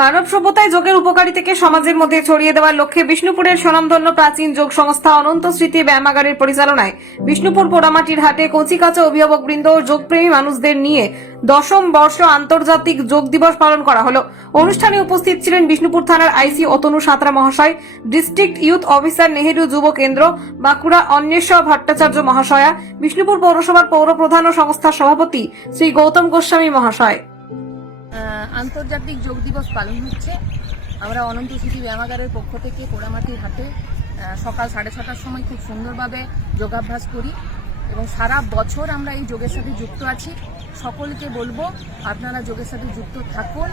মানব সভ্যতায় যোগের উপকারিতাকে সমাজের মধ্যে ছড়িয়ে দেওয়ার লক্ষ্যে বিষ্ণুপুরের স্বনামধন্য প্রাচীন যোগ সংস্থা অনন্ত স্মৃতি ব্যায়ামাগারের পরিচালনায় বিষ্ণুপুর পোড়ামাটির হাটে কচিকাঁচা অভিভাবকবৃন্দ ও যোগপ্রেমী মানুষদের নিয়ে 10ম বর্ষ আন্তর্জাতিক যোগ দিবস পালন করা হলো। অনুষ্ঠানে উপস্থিত ছিলেন বিষ্ণুপুর থানার আইসি অতনু সাঁতরা মহাশয়, ডিস্ট্রিক্ট ইউথ অফিসার নেহেরু যুব কেন্দ্র বাঁকুড়া অন্বেষা ভট্টাচার্য মহাশয়া, বিষ্ণুপুর পৌরসভার পৌরপ্রধান ও সংস্থার সভাপতি শ্রী গৌতম গোস্বামী মহাশয়। আন্তর্জাতিক যোগ দিবস পালন হচ্ছে। আমরা অনন্ত স্মৃতি ব্যায়ামাগারের পক্ষ থেকে পোড়ামাটির হাটে সকাল 6:30টার সময় খুব সুন্দরভাবে যোগাভ্যাস করি এবং সারা বছর আমরা এই যোগের সাথে যুক্ত আছি। সকলকে বলবো আপনারা যোগের সাথে যুক্ত থাকুন।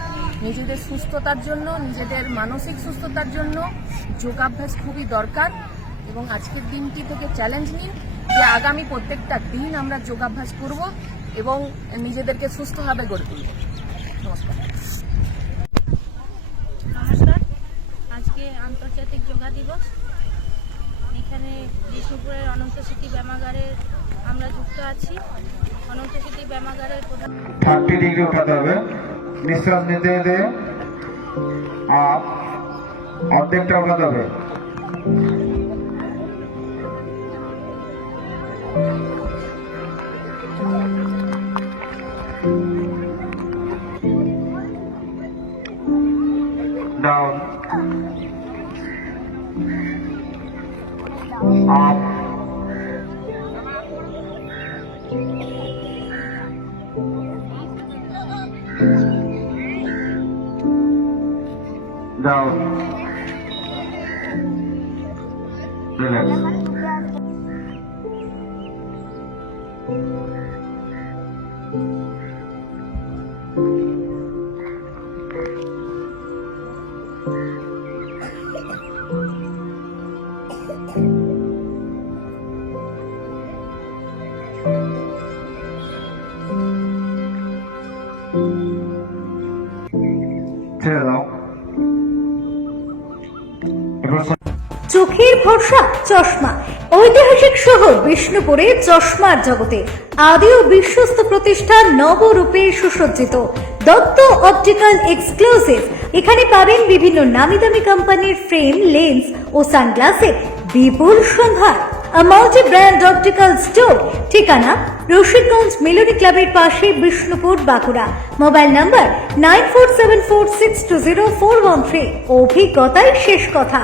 নিজেদের সুস্থতার জন্য, নিজেদের মানসিক সুস্থতার জন্য যোগাভ্যাস খুবই দরকার এবং আজকের দিনটি থেকে চ্যালেঞ্জ নিন যে আগামী প্রত্যেকটা দিন আমরা যোগাভ্যাস করব এবং নিজেদেরকে সুস্থভাবে গড়ে তুলব। নমস্কার। আজকে আন্তর্জাতিক যোগা দিবস। এখানে বিষ্ণুপুরের অনন্ত স্মৃতি ব্যায়ামাগারের আমরা যুক্ত আছি। অনন্ত স্মৃতি ব্যায়ামাগারের 30 ডিগ্রি উঠাতে হবে। নিঃশ্বাস নিতে নিতে আপ অর্ধেকটা উঠাতে হবে। Down, up, down, relax. ছেড়ে দাও। চোখের ভরসা চশমা। ঐতিহাসিক শহর বিষ্ণুপুরে চশমার জগতে আদি ও বিশ্বস্ত প্রতিষ্ঠান নবরূপে সুসজ্জিত দত্ত অপটিক্যাল এক্সক্লুসিভ। এখানে পাবেন বিভিন্ন নামি দামি কোম্পানির ফ্রেম, লেন্স ও সানগ্লাসের বিপুল সম্ভার। Multi brand optical store. ঠিকানা রশিদগঞ্জ মিলনী ক্লাবের পাশে, বিষ্ণুপুর, বাঁকুড়া। Mobile number 9474620413। অভিজ্ঞতাই শেষ কথা।